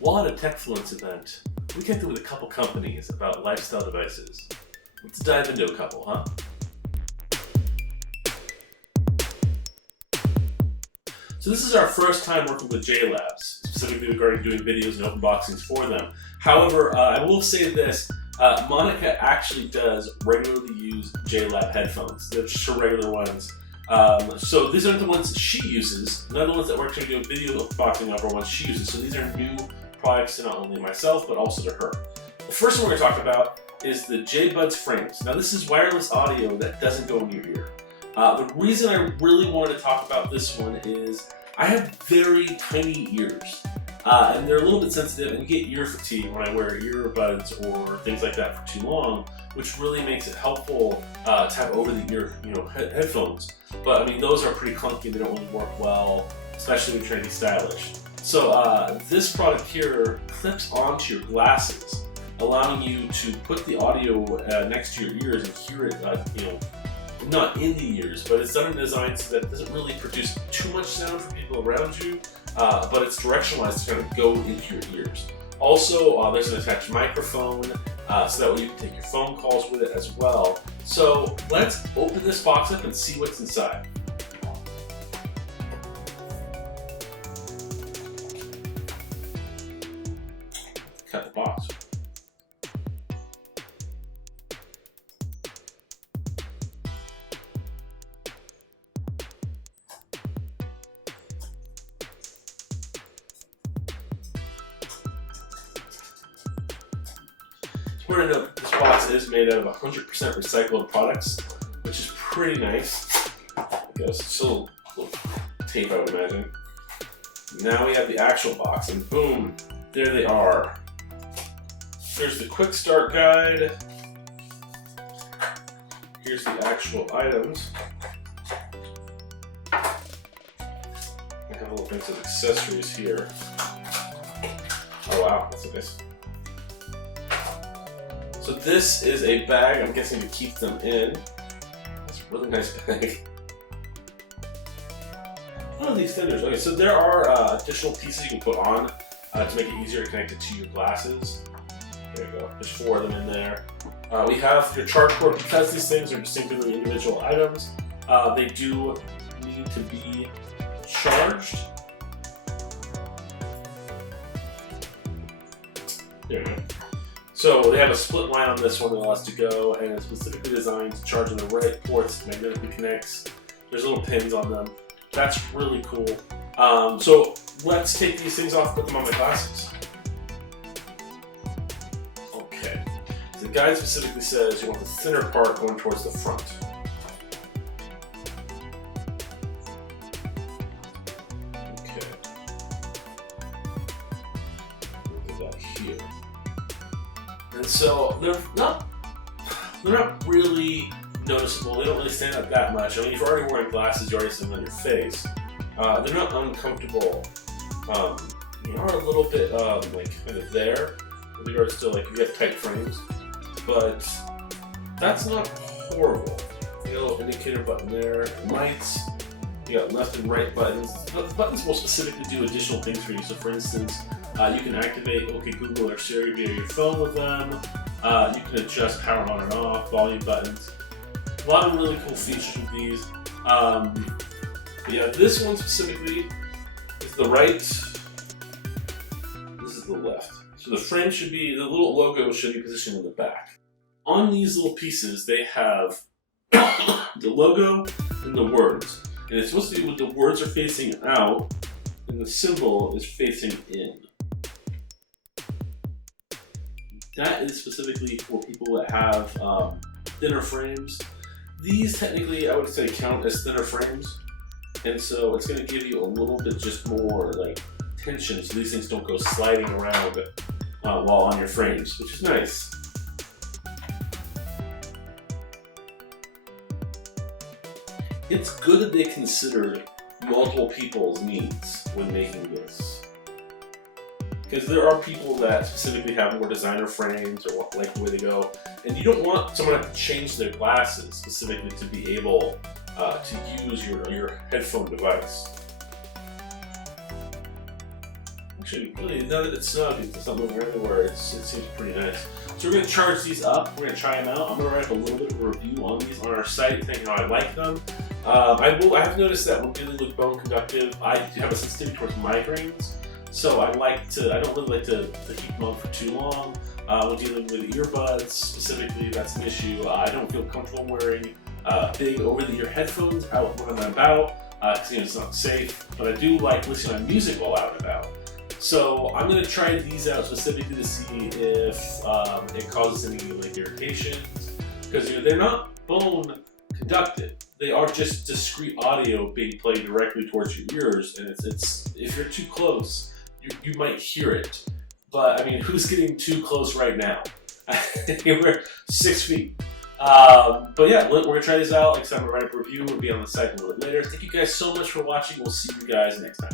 While at a Techfluence event, we connected with a couple companies about lifestyle devices. Let's dive into a couple, huh? So this is our first time working with JLabs, specifically regarding doing videos and open boxings for them. However, I will say this, Monica actually does regularly use JLab headphones. They're just her regular ones. So these aren't the ones she uses, not the ones that we're actually doing video boxing of, or ones she uses. So these are new products to not only myself, but also to her. The first one we're going to talk about is the JBuds Frames. Now this is wireless audio that doesn't go in your ear. The reason I really wanted to talk about this one is I have very tiny ears. And they're a little bit sensitive, and you get ear fatigue when I wear earbuds or things like that for too long, which really makes it helpful to have over-the-ear, headphones. But I mean, those are pretty clunky; they don't really work well, especially when you're trying to be stylish. So this product here clips onto your glasses, allowing you to put the audio next to your ears and hear it, not in the ears, but it's done in a design so that it doesn't really produce too much sound for people around you, but it's directionalized to kind of go into your ears. Also, there's an attached microphone, so that way you can take your phone calls with it as well. So let's open this box up and see what's inside. Cut the box. Important to note, this box is made out of 100% recycled products, which is pretty nice. I guess still a little tape, I would imagine. Now we have the actual box, and boom, there they are. Here's the quick start guide. Here's the actual items. I have a little bit of accessories here. Oh wow, that's nice. So this is a bag, I'm guessing, to keep them in. That's a really nice bag. Oh, these extenders. Okay, so there are additional pieces you can put on to make it easier to connect it to your glasses. There you go. There's 4 of them in there. We have your charge cord. Because these things are distinctly individual items, they do need to be charged. There we go. So they have a split line on this one that allows to go, and it's specifically designed to charge on the right ports, magnetically connects. There's little pins on them. That's really cool. So let's take these things off, put them on my glasses. Okay. So the guide specifically says you want the thinner part going towards the front. Okay. Look at that here. And so they're not really noticeable. They don't really stand out that much. I mean, if you're already wearing glasses, you already see them on your face. They're not uncomfortable. You are a little bit kind of there with regards to you have tight frames, but that's not horrible. You got a little indicator button there, lights. You got left and right buttons. The buttons will specifically do additional things for you. So, for instance, you can activate Google or Siri via your phone with them. You can adjust power on and off, volume buttons. A lot of really cool features with these. Yeah, this one specifically is the right. This is the left. So the frame should be, the little logo should be positioned in the back. On these little pieces, they have the logo and the words. And it's supposed to be when the words are facing out and the symbol is facing in. That is specifically for people that have thinner frames. These technically, I would say, count as thinner frames. And so it's going to give you a little bit just more tension so these things don't go sliding around while on your frames, which is nice. It's good that they considered multiple people's needs when making this. Because there are people that specifically have more designer frames or like the way they go, and you don't want someone to change their glasses specifically to be able to use your headphone device. Actually, really, now that it's snug, it's not moving anywhere, it seems pretty nice. So we're going to charge these up, we're going to try them out. I'm going to write up a little bit of a review on these on our site, saying how I like them. I have noticed that when dealing with bone conductive, I do have a sensitivity towards migraines. So I don't really like to keep them on for too long. When dealing with earbuds specifically, that's an issue. I don't feel comfortable wearing big over-the-ear headphones out when I'm about, because it's not safe. But I do like listening to music while out and about. So I'm going to try these out specifically to see if it causes any like irritations, because they're not bone conductive. They are just discrete audio being played directly towards your ears, and it's if you're too close, you might hear it. But I mean, who's getting too close right now? We're 6 feet. But yeah, we're gonna try this out. Like I said, I'm gonna write up a review. We'll be on the site a little bit later. Thank you guys so much for watching. We'll see you guys next time.